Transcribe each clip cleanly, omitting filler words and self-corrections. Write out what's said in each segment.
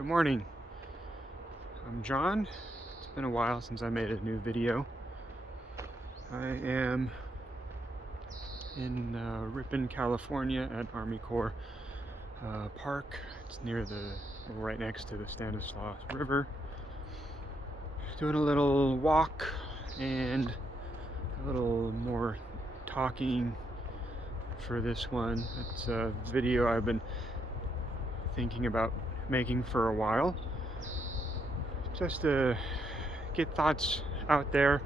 Good morning. I'm John. It's been a while since I made a new video. I am in Ripon, California at Army Corp Park. It's right next to the Stanislaus River. Doing a little walk and a little more talking for this one. It's a video I've been thinking about making for a while, just to get thoughts out there,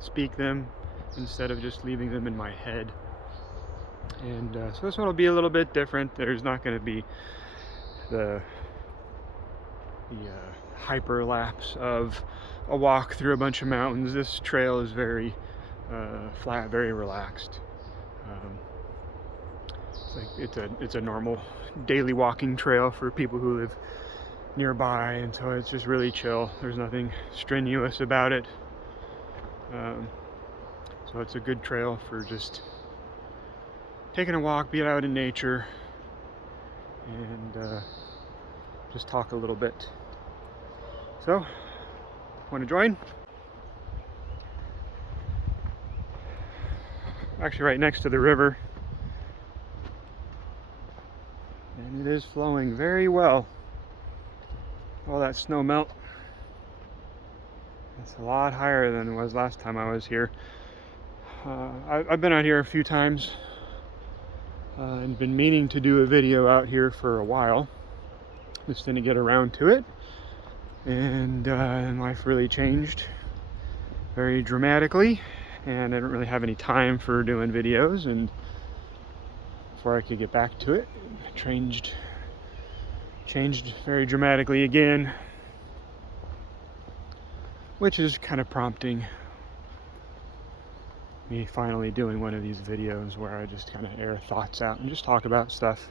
speak them instead of just leaving them in my head. And so this one will be a little bit different. There's not going to be the hyperlapse of a walk through a bunch of mountains. This trail is very flat, very relaxed. It's a normal daily walking trail for people who live nearby, and so it's just really chill. There's nothing strenuous about it. So it's a good trail for just taking a walk, being out in nature, and just talk a little bit. So, want to join? Actually right next to the river, and it is flowing very well. All that snow melt. It's a lot higher than it was last time I was here. I've been out here a few times and been meaning to do a video out here for a while. Just didn't get around to it, and life really changed very dramatically, and I didn't really have any time for doing videos, and before I could get back to it, it changed very dramatically again, which is kind of prompting me finally doing one of these videos where I just kind of air thoughts out and just talk about stuff.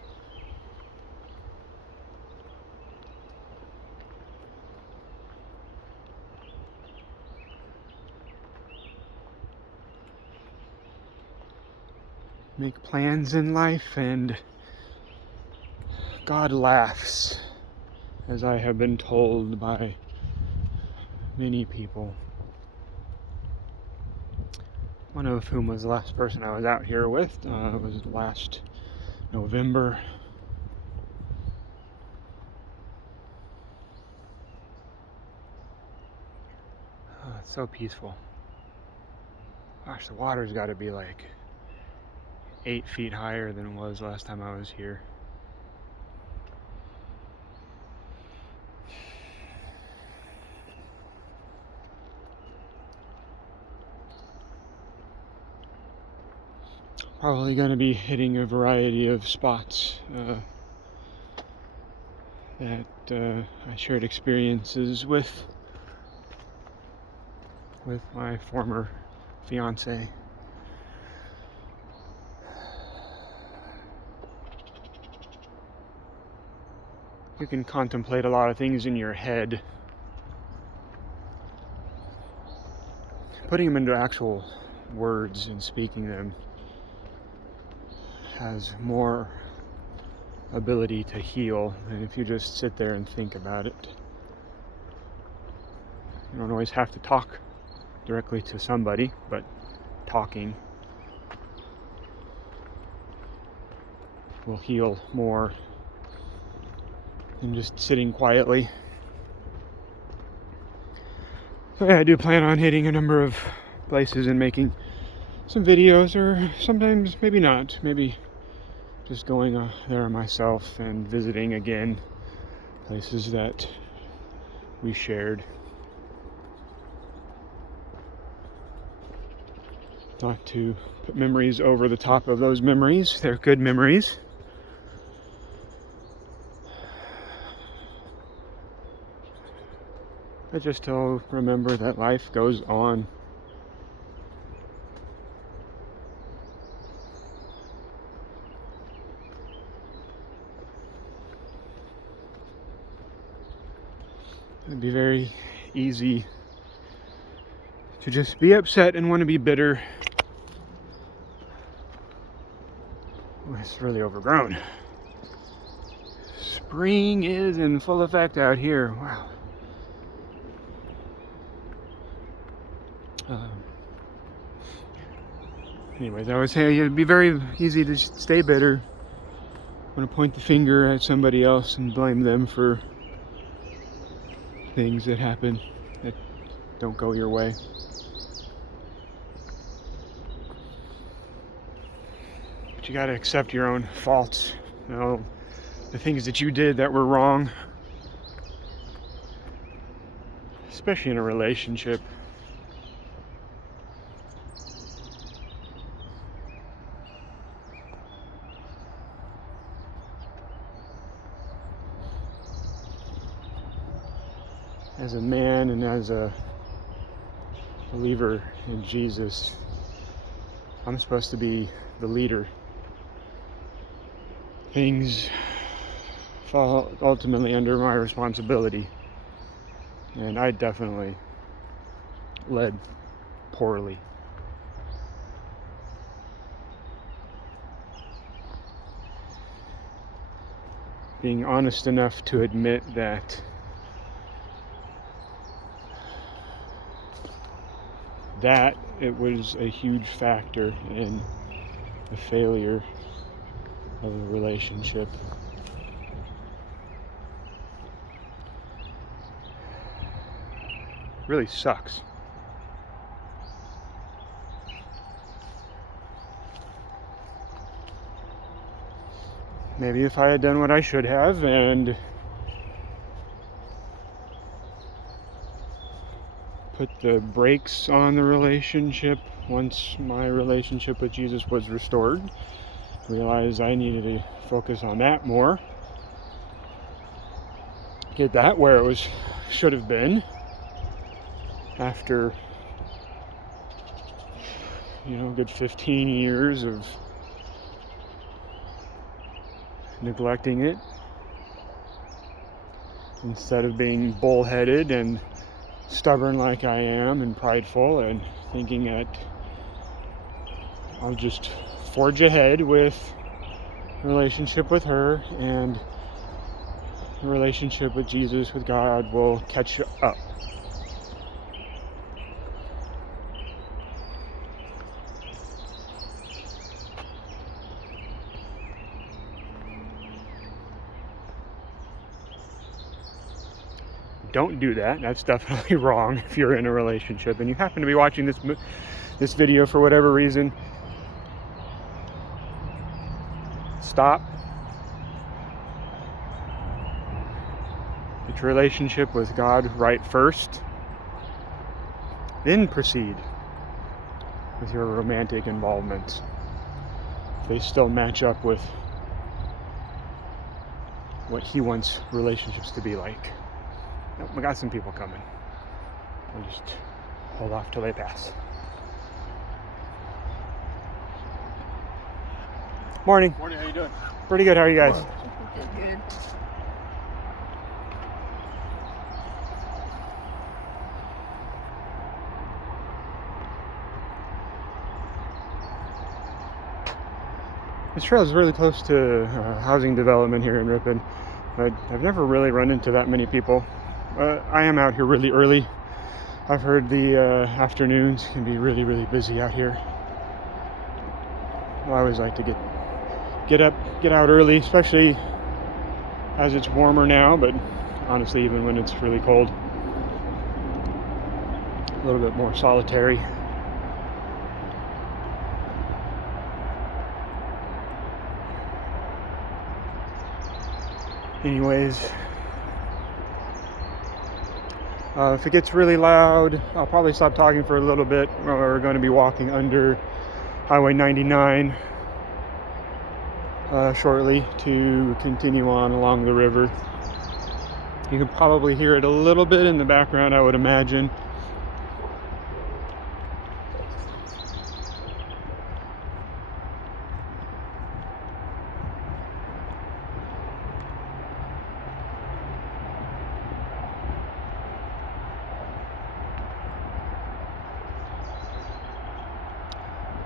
Make plans in life, and God laughs, as I have been told by many people, one of whom was the last person I was out here with. It was last November. It's so peaceful. Gosh, the water's got to be like 8 feet higher than it was last time I was here. Probably going to be hitting a variety of spots that I shared experiences with my former fiance. You can contemplate a lot of things in your head. Putting them into actual words and speaking them has more ability to heal than if you just sit there and think about it. You don't always have to talk directly to somebody, but talking will heal more than just sitting quietly. So yeah, I do plan on hitting a number of places and making some videos, or sometimes maybe not. Maybe just going there myself and visiting again places that we shared. Not to put memories over the top of those memories. They're good memories. But just to remember that life goes on. It'd be very easy to just be upset and want to be bitter. Well, it's really overgrown. Spring is in full effect out here. Wow. Anyways, I would say it'd be very easy to stay bitter. Want to point the finger at somebody else and blame them for things that happen that don't go your way. But you got to accept your own faults. You know, the things that you did that were wrong, especially in a relationship. As a man and as a believer in Jesus, I'm supposed to be the leader. Things fall ultimately under my responsibility, and I definitely led poorly. Being honest enough to admit that it was a huge factor in the failure of a relationship. Really sucks. Maybe if I had done what I should have and put the brakes on the relationship once my relationship with Jesus was restored, realized I needed to focus on that more, get that where it should have been after a good 15 years of neglecting it, instead of being bullheaded and stubborn like I am and prideful and thinking that I'll just forge ahead with a relationship with her and a relationship with Jesus, with God, will catch up. Don't do that. That's definitely wrong if you're in a relationship and you happen to be watching this video for whatever reason. Stop. Get your relationship with God right first. Then proceed with your romantic involvements, if they still match up with what He wants relationships to be like. Nope, we got some people coming. We'll just hold off till they pass. Morning. Morning, how you doing? Pretty good, how are you guys? Good. This trail is really close to housing development here in Ripon. I've never really run into that many people. I am out here really early. I've heard the afternoons can be really, really busy out here. I always like to get out early, especially as it's warmer now, but honestly, even when it's really cold, a little bit more solitary. Anyways, if it gets really loud, I'll probably stop talking for a little bit. We're going to be walking under Highway 99 shortly to continue on along the river. You can probably hear it a little bit in the background, I would imagine.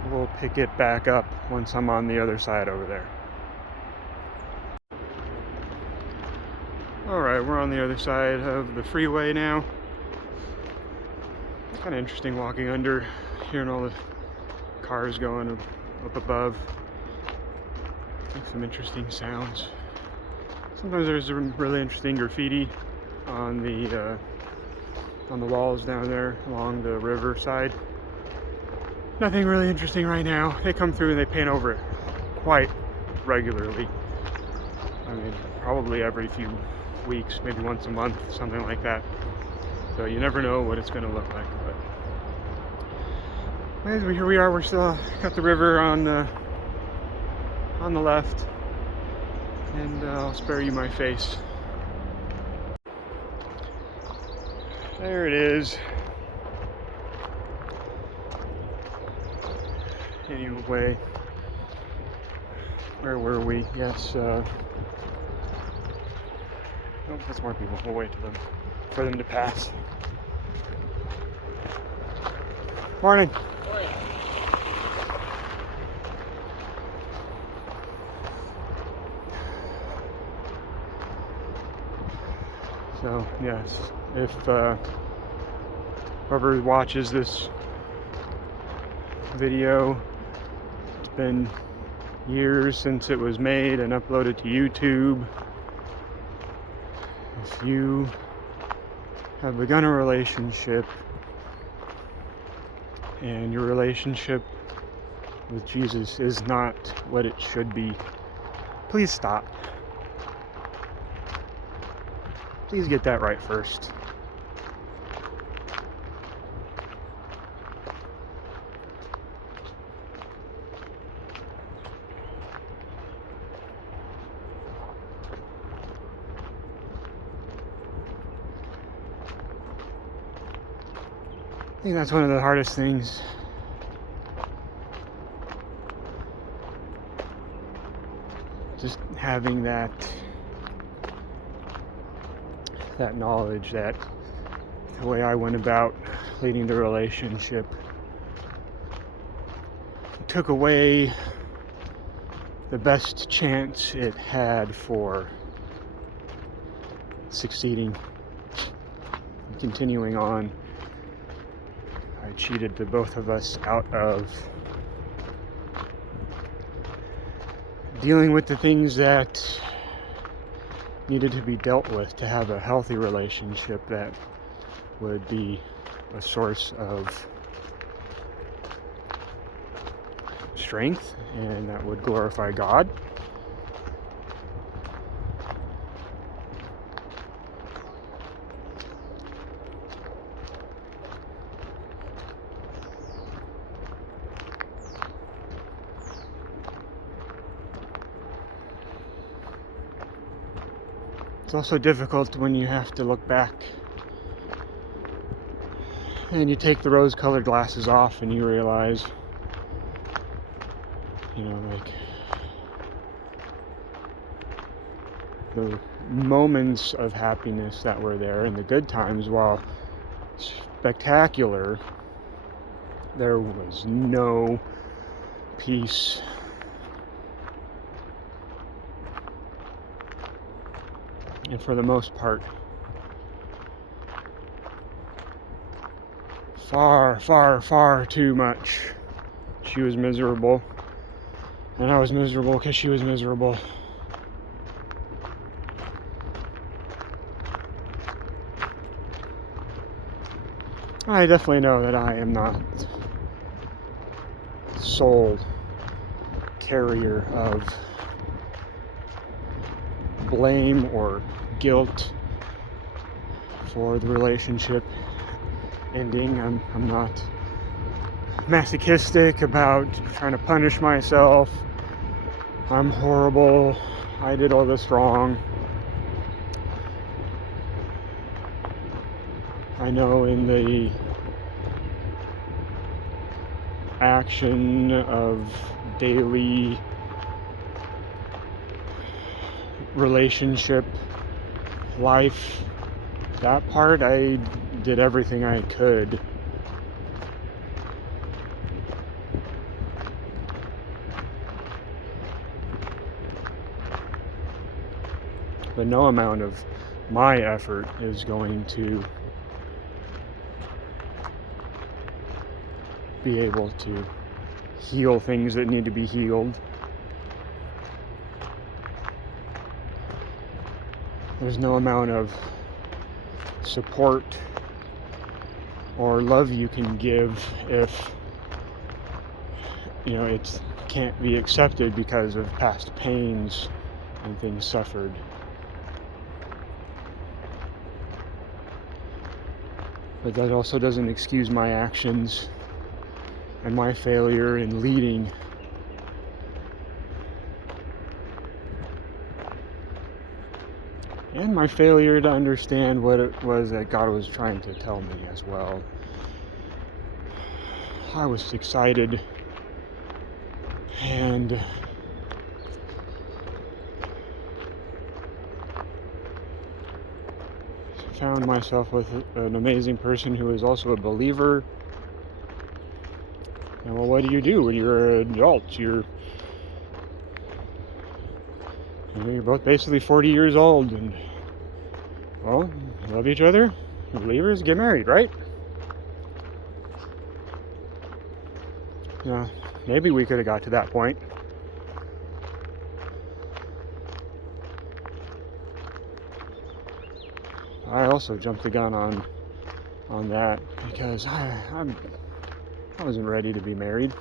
We'll pick it back up once I'm on the other side over there. we're on the other side of the freeway now. It's kind of interesting walking under, hearing all the cars going up above. Make some interesting sounds. Sometimes there's some really interesting graffiti on the walls down there along the river side. Nothing really interesting right now. They come through and they paint over it quite regularly. I mean, probably every few weeks, maybe once a month, something like that. So you never know what it's going to look like. But here we are. We're still got the river on the left, and I'll spare you my face. There it is. Anyway, where were we? Yes. Oh, that's more people. We'll wait for them to pass. Morning. So yes, if whoever watches this video, it's been years since it was made and uploaded to YouTube. If you have begun a relationship and your relationship with Jesus is not what it should be, please stop. Please get that right first. I think that's one of the hardest things. Just having that knowledge that the way I went about leading the relationship took away the best chance it had for succeeding and continuing on. I cheated the both of us out of dealing with the things that needed to be dealt with to have a healthy relationship that would be a source of strength and that would glorify God. It's also difficult when you have to look back and you take the rose-colored glasses off and you realize, like the moments of happiness that were there and the good times, while spectacular, there was no peace. And for the most part, far too much. She was miserable, and I was miserable because she was miserable. I definitely know that I am not the sole carrier of blame or guilt for the relationship ending. I'm not masochistic about trying to punish myself. I'm horrible. I did all this wrong. I know in the action of daily relationship life, that part I did everything I could. But no amount of my effort is going to be able to heal things that need to be healed. There's no amount of support or love you can give if it can't be accepted because of past pains and things suffered. But that also doesn't excuse my actions and my failure in leading. And my failure to understand what it was that God was trying to tell me as well. I was excited and found myself with an amazing person who is also a believer. And well, what do you do when you're an adult? You're both basically 40 years old, and well, you love each other. Believers get married, right? Yeah, maybe we could have got to that point. I also jumped the gun on that because I wasn't ready to be married.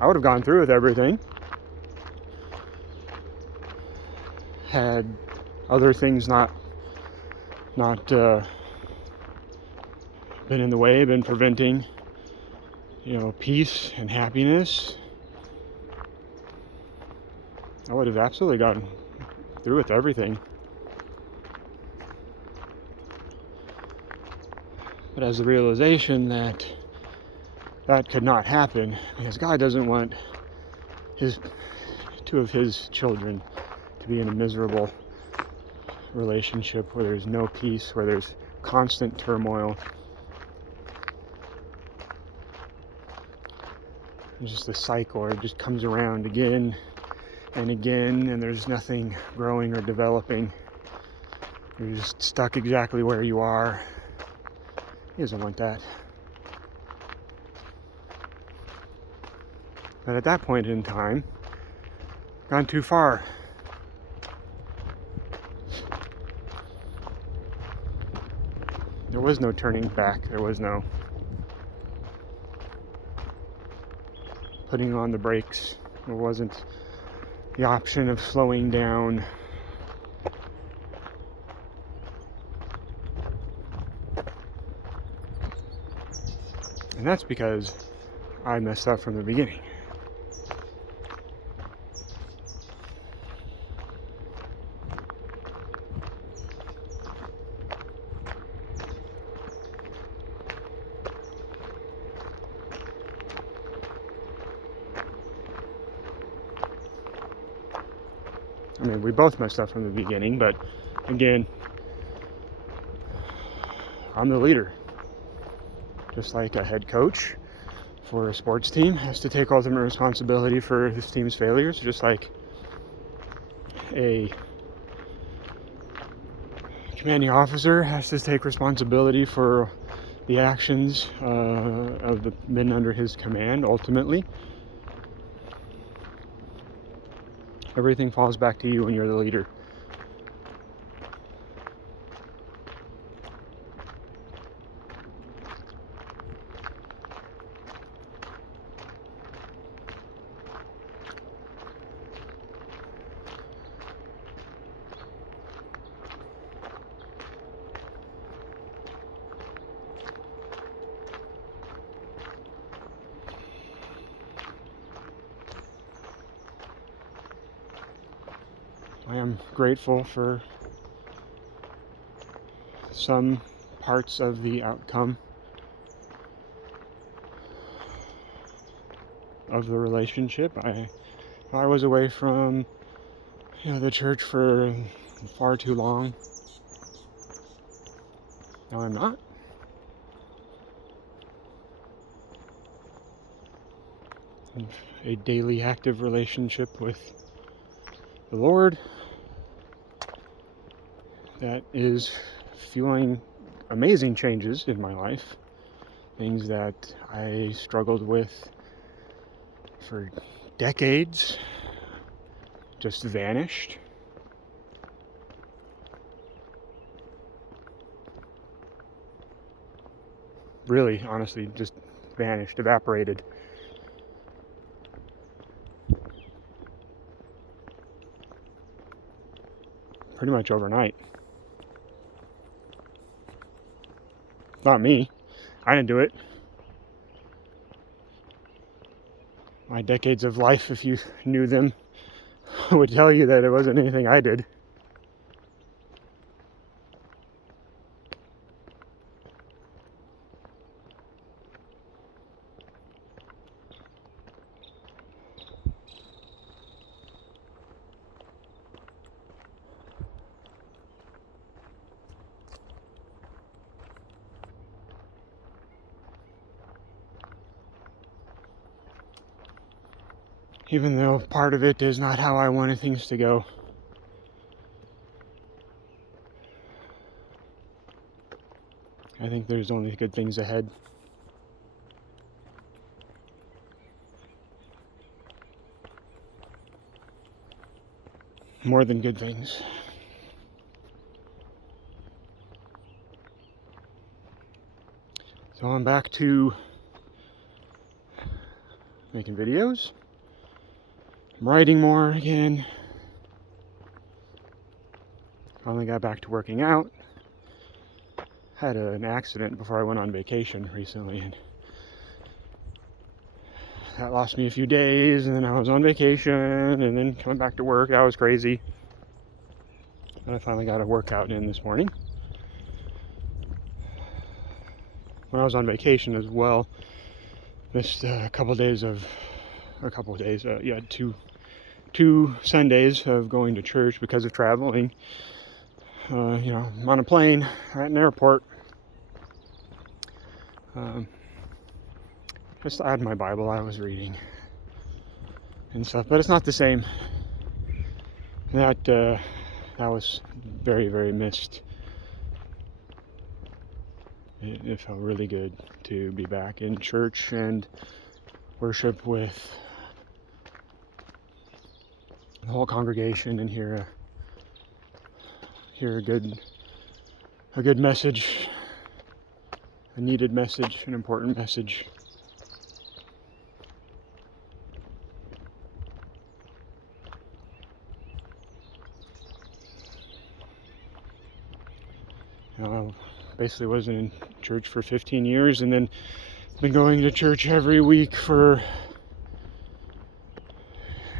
I would have gone through with everything had other things not been in the way, been preventing peace and happiness. I would have absolutely gotten through with everything. But as the realization that could not happen, because God doesn't want two of his children to be in a miserable relationship where there's no peace, where there's constant turmoil. It's just a cycle, it just comes around again and again, and there's nothing growing or developing. You're just stuck exactly where you are. He doesn't want that. But at that point in time, gone too far. There was no turning back. There was no putting on the brakes. There wasn't the option of slowing down. And that's because I messed up from the beginning. I mean, we both messed up from the beginning, but again, I'm the leader. Just like a head coach for a sports team has to take ultimate responsibility for his team's failures, just like a commanding officer has to take responsibility for the actions of the men under his command. Ultimately, everything falls back to you when you're the leader. I am grateful for some parts of the outcome of the relationship. I was away from the church for far too long. Now I'm not. A daily active relationship with the Lord. that is fueling amazing changes in my life. Things that I struggled with for decades just vanished. Really, honestly, just vanished, evaporated. Pretty much overnight. Not me. I didn't do it. My decades of life, if you knew them, would tell you that it wasn't anything I did. Even though part of it is not how I wanted things to go. I think there's only good things ahead. More than good things. So I'm back to making videos. I'm writing more again. Finally got back to working out. Had an accident before I went on vacation recently, and that lost me a few days, and then I was on vacation, and then coming back to work. That was crazy. But I finally got a workout in this morning. When I was on vacation as well, missed two Sundays of going to church because of traveling. I'm on a plane at an airport. Just add my Bible I was reading and stuff, but it's not the same. That was very, very missed. It felt really good to be back in church and worship with the whole congregation and hear a good message, a needed message, an important message. I basically wasn't in church for 15 years, and then been going to church every week for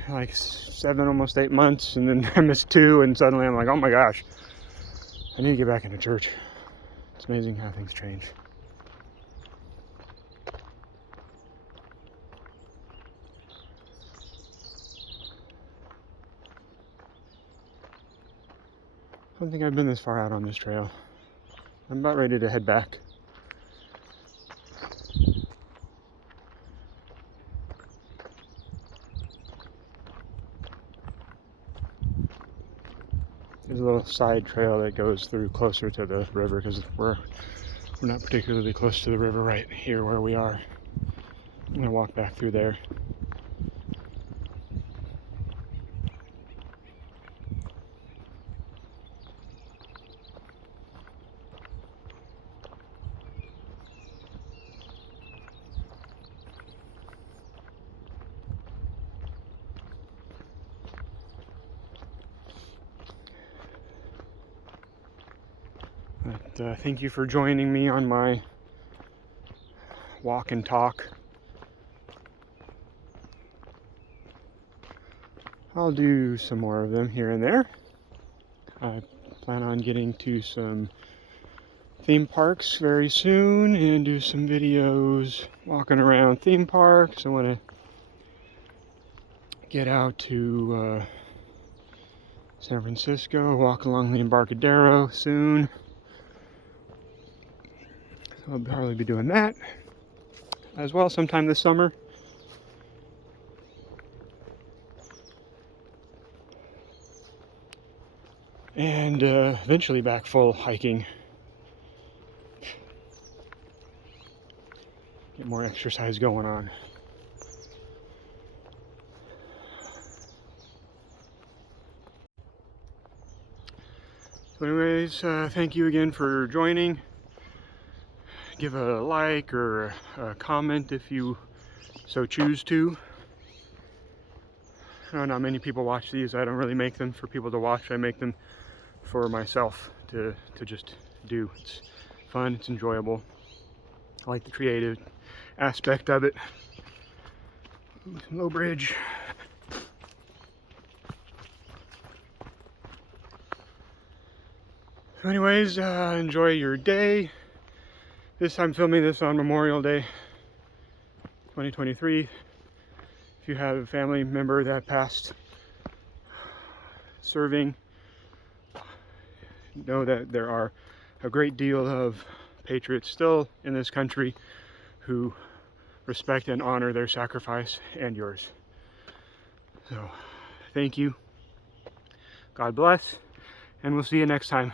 like 7, almost 8 months, and then I missed 2, and suddenly I'm like, oh my gosh, I need to get back into church. It's amazing how things change. I don't think I've been this far out on this trail. I'm about ready to head back. There's a little side trail that goes through closer to the river, because we're not particularly close to the river right here where we are. I'm gonna walk back through there. But thank you for joining me on my walk and talk. I'll do some more of them here and there. I plan on getting to some theme parks very soon and do some videos walking around theme parks. I want to get out to San Francisco, walk along the Embarcadero soon. So I'll probably be doing that as well sometime this summer. and eventually back full hiking. Get more exercise going on. So anyways, thank you again for joining. Give a like or a comment if you so choose to. I know not many people watch these. I don't really make them for people to watch. I make them for myself to just do. It's fun, it's enjoyable. I like the creative aspect of it. Ooh, some low bridge. So anyways, enjoy your day. I'm filming this on Memorial Day 2023. If you have a family member that passed serving, know that there are a great deal of patriots still in this country who respect and honor their sacrifice and yours. So, thank you. God bless, and we'll see you next time.